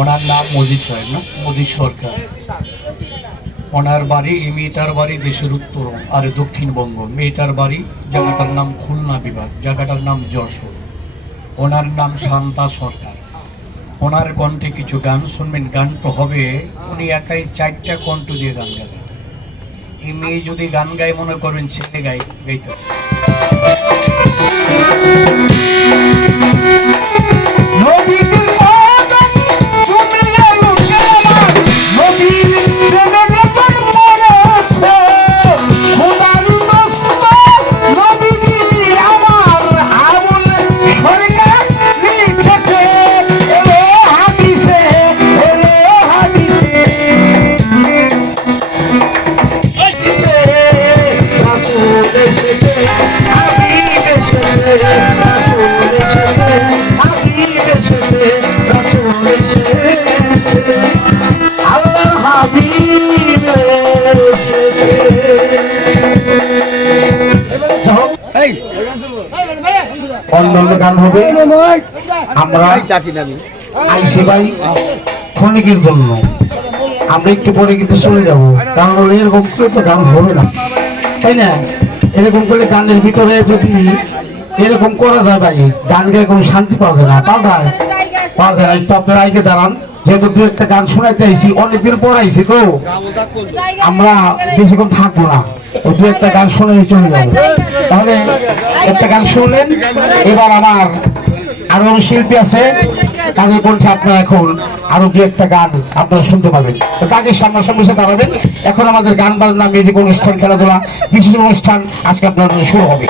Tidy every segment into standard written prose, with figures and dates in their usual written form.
ওনার নাম মজিদ সাহেব না, মোদী সরকার। ওনার বাড়ি, এই মেয়েটার বাড়ি দেশের উত্তর আর দক্ষিণবঙ্গ। মেয়েটার বাড়ি, জায়গাটার নাম খুলনা বিভাগ, জায়গাটার নাম যশোর। ওনার নাম শান্তা সরকার। ওনার কণ্ঠে কিছু গান শুনবেন। গান তো হবে, উনি একাই 4টা কণ্ঠ দিয়ে গান গাবে। এই মেয়ে যদি গান গায় মনে করবেন ছেলে গাইতেছে। অন্যান্য গান হবে। আমরা আইসি ভাই ক্ষণিকের জন্য আমরা একটু পরে কিন্তু চলে যাবো, কারণ এরকম করে তো গান হবে না, তাই না? এরকম করে গানের ভিতরে যদি এরকম করা যায় ভাই, গান গায়ে কোনো শান্তি পাওয়া যায় না। পাওয়া যায় না। একটু আপনারা আইকে দাঁড়ান, যেহেতু দু একটা গান শোনাইতে আইসি, অনেকদিন পর আইসি তো আমরা বেশিক্ষণ থাকবো না, ওই দু একটা গান শুনে চলে যাবো। তাহলে একটা গান শুনলেন, এবার আমার আরো শিল্পী আছে, তাদের কণ্ঠে আপনারা এখন আরো দু একটা গান আপনারা শুনতে পাবেন। তো তাদের সামনাসামনি এসে দাঁড়াবেন। এখন আমাদের গান বাজনা, মিউজিক অনুষ্ঠান, খেলাধুলা, বিশেষ অনুষ্ঠান আজকে আপনার শুরু হবে।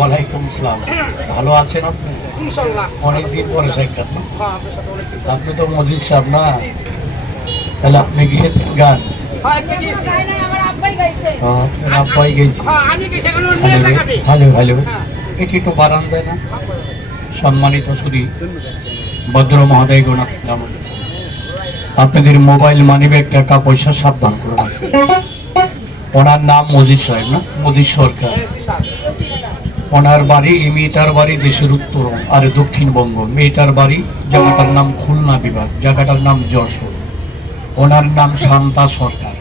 ওয়ালাইকুম আসসালাম। ভালো আছেন আপনি? অনেকদিন পরে সাক্ষাৎ। আপনি তো মজিদ সাহেব না? তাহলে আপনি গিয়েছেন গান? আব্বাই গেছে। ভালো ভালো, এটি একটু বাড়ান যায় না? সম্মানিত শুধু ভদ্র মহোদয় গুণ, আপনাদের মোবাইল মানিব্যাগ টাকা পয়সা সাবধান করে রাখবেন। ওনার নাম মজিদ সাহেব না, মোদী সরকার। ওনার বাড়ি, এই মেয়েটার বাড়ি দেশের উত্তর আর দক্ষিণবঙ্গ। মেয়েটার বাড়ি, জায়গাটার নাম খুলনা বিভাগ, জায়গাটার নাম যশোর। ওনার নাম শান্তা সরকার।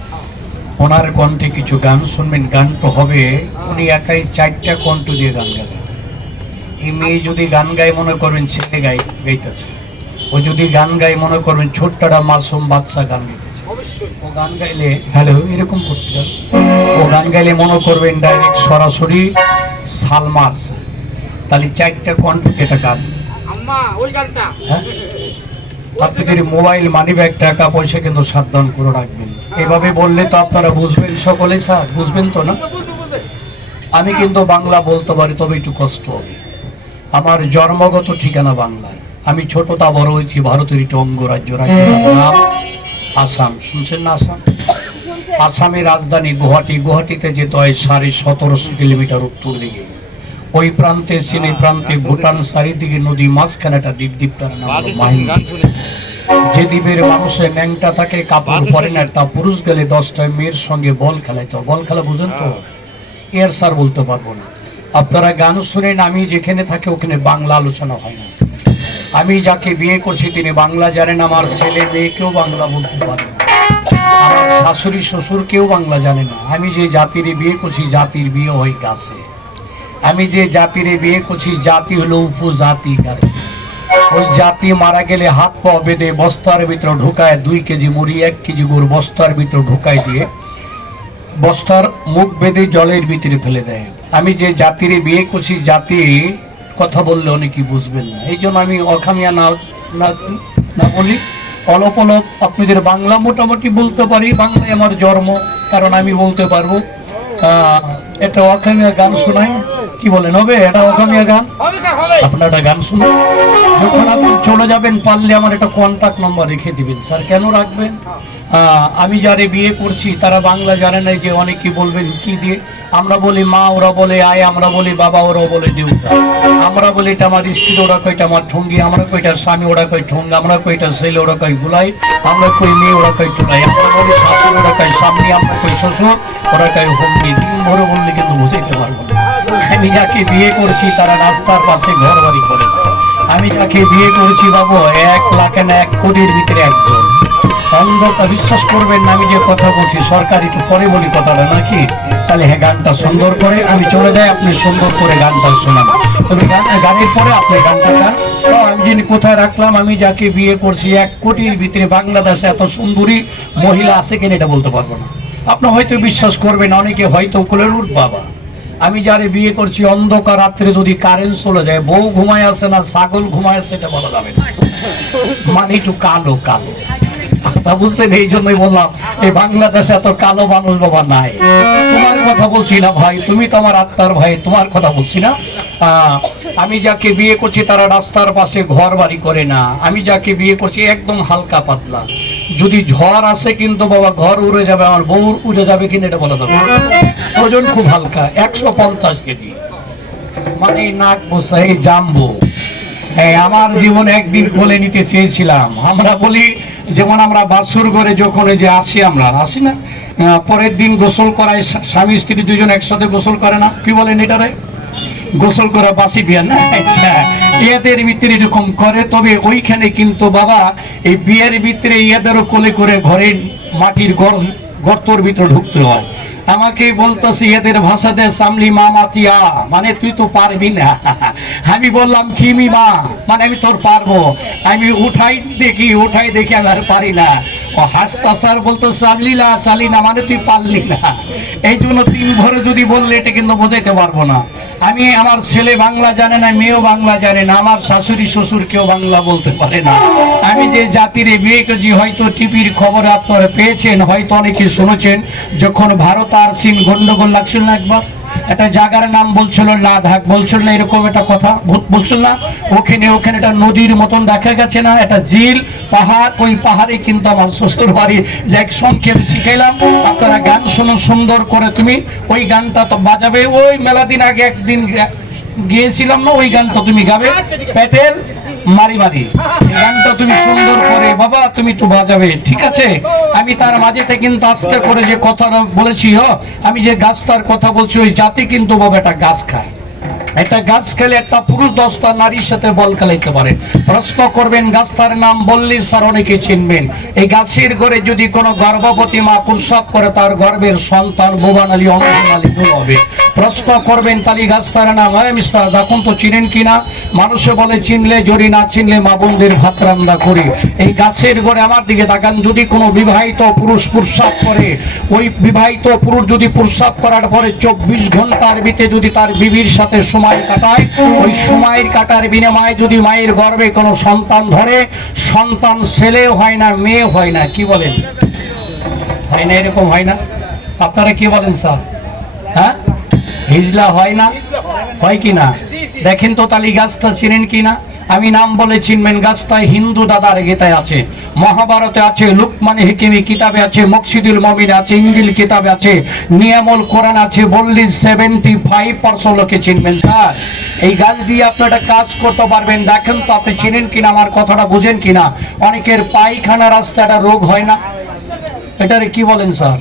ওনার কণ্ঠে কিছু গান শুনবেন। গান তো হবে, উনি একাই 4টা কণ্ঠ দিয়ে গান গাবে। এই মেয়ে যদি গান গায় মনে করবেন ছেলে গাইতেছে। ও যদি গান গায় মনে করবেন ছোট্টটা মাসুম বাচ্চা গান গাইতেছে। ও গান গাইলে হ্যালো এরকম করছিল, ও গান গাইলে মনে করবেন ডাইরেক্ট সরাসরি সালমাস। তাহলে 4টা কণ্ঠ এটা গান। আপনাদের মোবাইল মানিব্যাগ টাকা পয়সা কিন্তু সাবধান করে রাখবেন। এভাবে বললে তো আপনারা বুঝবেন সকলে, স্যার বুঝবেন তো না? আমি কিন্তু বাংলা বলতে পারি, তবে একটু কষ্ট হবে। আমার জন্মগত ঠিকানা বাংলায়। আমি ছোটতা বড় হয়েছি ভারতের একটি অঙ্গরাজ্য, রাজ্যের নাম আসাম। শুনছেন না আসাম? আসামের রাজধানী গুয়াহাটি। গুয়াহাটিতে যেতে হয় 1750 কিলোমিটার উত্তর দিকে। ওই প্রান্তে চীন, এই প্রান্তে ভুটান, চারিদিকে নদী, মাঝখানে একটা দ্বীপটার নাম মাহিন্দি। যে দ্বীপের মানুষের ন্যাংটা থাকে, কাপড় পরে না, তা পুরুষ গেলে 10টা মেয়ের সঙ্গে বল খেলাইতো। বল খেলা বুঝেন তো? এর স্যার বলতে পারবো না। আপনারা গান শুনেন, আমি যেখানে থাকি ওখানে বাংলা আলোচনা হয় না। আমি যাকে বিয়ে করছি তিনি বাংলা জানেন, আমার ছেলে মেয়েকেও বাংলা বলতে পারে না, আমার শাশুড়ি শ্বশুর কেউ বাংলা জানে না। আমি যে জাতির বিয়ে করছি, জাতির বিয়ে হয়ে গেছে। আমি যে জাতির বিয়ে করছি, জাতি হলো উপজাতি। ওই জাতি মারা গেলে হাত পা বেঁধে বস্তার ভিতরে ঢুকায়, 2 কেজি মুড়ি 1 কেজি গুড় বস্তার ভিতরে ঢুকায় দিয়ে বস্তার মুখ বেঁধে জলের ভিতরে ফেলে দেয়। আমি যে জাতির বিয়ে করছি, জাতি কথা বললে অনেকেই বুঝবেন না। এই জন্য আমি অখামিয়া না বলি, অলপ অলপ আপনাদের বাংলা মোটামুটি বলতে পারি। বাংলায় আমার জন্ম, কারণ আমি বলতে পারবো। একটা অখামিয়া গান শোনাই, কি বলেন? হবে এটা অখামিয়া গান? আপনার একটা গান শুনুন। যখন আপনি চলে যাবেন পারলে আমার একটা কন্ট্যাক্ট নাম্বার রেখে দিবেন। স্যার কেন রাখবেন? আমি যারে বিয়ে করছি তারা বাংলা জানে না, যে অনেকে বলবেন কি দিয়ে। আমরা বলি মা, ওরা বলে আয়, আমরা বলি বাবা, ওরা বলে দেউ। আমরা বলি এটা আমার স্ত্রী, ওরা কয়টা আমার ঠঙ্গি, আমরা কয়টা স্বামী, ওরা কয় ঠঙ্গা, আমরা কয়টা ছেলে, ওরা কয় গুলাই, আমরা কই মেয়ে, ওরা কয় টুলাই, আমরা বলি শাশুড়, ওরা কয় সামনে, আমরা কই শ্বশুর, ওরা কয় হোমনি। দিন ভরে বললে কিন্তু বুঝাইতে পারবো না। আমি যাকে বিয়ে করছি তারা রাস্তার পাশে ঘর বাড়ি করে না। আমি যাকে বিয়ে করছি বাবু 1 লাখ না 1 কোটির ভিতরে একজন। অন্ধতা বিশ্বাস করবেন না, আমি যে কথা বলছি সরকার একটু পরে বলি কথাটা নাকি। তাহলে হ্যাঁ, গানটা সুন্দর করে আমি চলে যাই, আপনি সুন্দর করে গানটা শোনান। তবে গানের পরে আপনি গানটা গান। আমি যিনি কোথায় রাখলাম, আমি যাকে বিয়ে করছি 1 কোটির ভিতরে বাংলাদেশে এত সুন্দরী মহিলা আছে কিনা এটা বলতে পারবো না। আপনার হয়তো বিশ্বাস করবেন, অনেকে হয়তো কোলের উঠ বাবা। আমি যারে বিয়ে করছি অন্ধকার রাত্রে যদি কারেন্ট চলে যায়, বউ ঘুমায় আছে না ছাগল ঘুমায় আছে এটা বলা যাবে না, মানে একটু কালো কালো কথা বুঝছেন। এই জন্যই বললাম এই বাংলাদেশে এত কালো মানুষ বাবা নাই। তোমার কথা বলছি না ভাই, তুমি তো আমার আত্মার ভাই, তোমার কথা বলছি না। আমি যাকে বিয়ে করছি তারা রাস্তার পাশে ঘর বাড়ি করে না। আমি যাকে বিয়ে করছি একদম হালকা পাতলা। যদি ঝড় আসে কিন্তু বাবা ঘর উড়ে যাবে, আমার বউ উড়ে যাবে কিনা এটা বলা যাবে। ওজন খুব হালকা, 150 কেজি, মানে নাক বসাই জাম্বো। হ্যাঁ, আমার জীবনে একদিন কোলে নিতে চেয়েছিলাম। আমরা বলি যেমন আমরা বাসুর ঘরে যখন যে আমরা আসি না, পরের দিন গোসল করায়, স্বামী স্ত্রী দুজন একসাথে গোসল করে না, কি বলেন এটারে? গোসল করা বাসি বিয়া না। আচ্ছা, এদের ভিতরে এরকম করে। তবে ওইখানে কিন্তু বাবা এই বিয়ের ভিতরে এদেরও কোলে করে ঘরের মাটির গর্তর ভিতরে ঢুকতে হয়। আমাকে বলতেছি এদের ভাষাতে সামলি মামাতিয়া, মানে তুই তো পারবি না। আমি বললাম কিমি মা, মানে আমি তোর পারবো। আমি উঠাই দেখি আমি আর পারি না। ও হাসতাসার বলতো সালিলা সালিনা, মানে তুই পারলি না। এই জন্য 3 ভরে যদি বললে এটা কিন্তু বোঝাইতে পারবো না। আমি, আমার ছেলে বাংলা জানে না, মেয়েও বাংলা জানে না, আমার শাশুড়ি শ্বশুর কেউ বাংলা বলতে পারে না। আমি যে জাতির বিয়ে করছি, হয়তো টিভির খবর আপনারা পেয়েছেন, হয়তো অনেকে শুনেছেন, যখন ভারত আর চীন গন্ডগোল লাগছিল না একবার, একটা জায়গার নাম বলছিল লাদাখ, বলছিল না এরকম একটা কথা বলছিল না? ওখানে একটা নদীর মতন দেখা গেছে না, একটা ঝিল পাহাড়, ওই পাহাড়ে কিন্তু আমার শ্বশুর বাড়ি। যে সংক্ষেপ শিখাইলাম, আপনারা গান শোনো সুন্দর করে। তুমি ওই গানটা তো বাজাবে, ওই মেলা দিন আগে একদিন গিয়েছিলাম না, ওই গানটা তুমি গাবে, প্যাটেল মারি মারি, গানটা তুমি সুন্দর করে বাবা তুমি একটু বাজাবে, ঠিক আছে? আমি তার মাঝেতে কিন্তু আস্তে করে যে কথাটা বলেছি, আমি যে গাছটার কথা বলছি, ওই জাতি কিন্তু বাবা একটা গাছ খায়। একটা গাছ খেলে একটা পুরুষ 10টা নারীর সাথে বল খেলাইতে পারে। প্রশ্ন করবেন গাছটার নাম বললে স্যার অনেকে চিনবেন। এই গাছের ঘরে যদি কোনো গর্ভবতী মা প্রস্রাব করে, তার গর্ভের সন্তান বোবানালি অঙ্গনালী হবে। প্রশ্ন করবেন তালি গাছটার নাম, মিস্টার দেখুন তো চিনেন কিনা? মানুষে বলে চিনলে, যদি না চিনলে মা বোনদের ভাত রান্না করি। এই গাছের ঘরে আমার দিকে তাকান, যদি কোনো বিবাহিত পুরুষ প্রস্রাব করে, ওই বিবাহিত পুরুষ যদি প্রস্রাব করার পরে 24 ঘন্টার ভিতরে যদি তার বিবির সাথে সময় কাটায়, ওই সময়ের কাটার বিনিময়ে যদি মায়ের গর্ভে কোনো সন্তান ধরে, সন্তান ছেলে হয় না মেয়ে হয় না, কি বলেন? হয় না? এরকম হয় না? আপনারা কি বলেন স্যার? হ্যাঁ, হিজলা হয় না? হয় কি না? দেখেন তো তালি গাছটা চিনেন কিনা? আমি নাম বলে চিনবেন। গাছটায় হিন্দু দাদার গীতায় আছে, মহাভারতে আছে, লুকমানে হিকিমি কিতাবে আছে, মকসিদুল মমিন আছে, ইঞ্জিল কিতাবে আছে, নিয়ামল কোরআন আছে। বললি 75% লোকে চিনবেন স্যার। এই গাছ দিয়ে আপনি একটা কাজ করতে পারবেন। দেখেন তো আপনি চিনেন কিনা, আমার কথাটা বুঝেন কিনা? অনেকের পায়খানা রাস্তাটা রোগ হয় না, এটারে কি বলেন স্যার?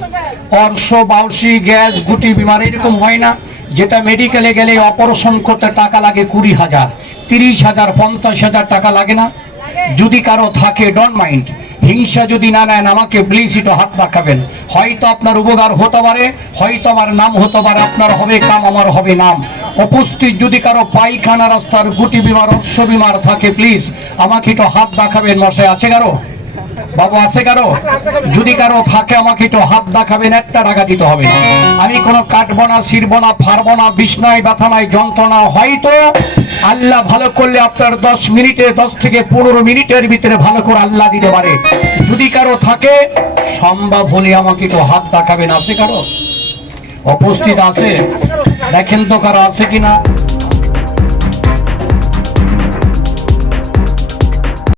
অর্শ, বাউসি, গ্যাস, গুটি বিমার এরকম হয় না? যেটা মেডিকেলে গেলে অপারেশন করতে টাকা লাগে 20,000, 30,000, 50,000 টাকা লাগে না? যদি কারো থাকে, ডোন্ট মাইন্ড, হিংসা যদি না নেন, আমাকে প্লিজ একটু হাত দেখাবেন। হয়তো আপনার উপকার হতে পারে, হয়তো আমার নাম হতে পারে, আপনার হবে কাম, আমার হবে নাম। উপস্থিত যদি কারো পায়খানা রাস্তার গুটি বিমার, অর্শ বিমার থাকে, প্লিজ আমাকে একটু হাত দেখাবেন। মশাই আছে কারো? বাবু আছে কারো? যদি কারো থাকে আমাকে একটু হাত দেখাবেন, 1 টাকা দিতে হবে। আমি কোনো কাটবো না, ছিড়বো না, ফারবো না, বিছনায় ব্যথা নাই, যন্ত্রণা। হয়তো আল্লাহ ভালো করলে আপনার 10 মিনিটে, 10 থেকে 15 মিনিটের ভিতরে ভালো করে আল্লাহ দিতে পারে। যদি কারো থাকে সম্ভব হলে আমাকে একটু হাত দেখাবেন। আছে কারো? উপস্থিত আছে? দেখেন তো কারো আছে কিনা।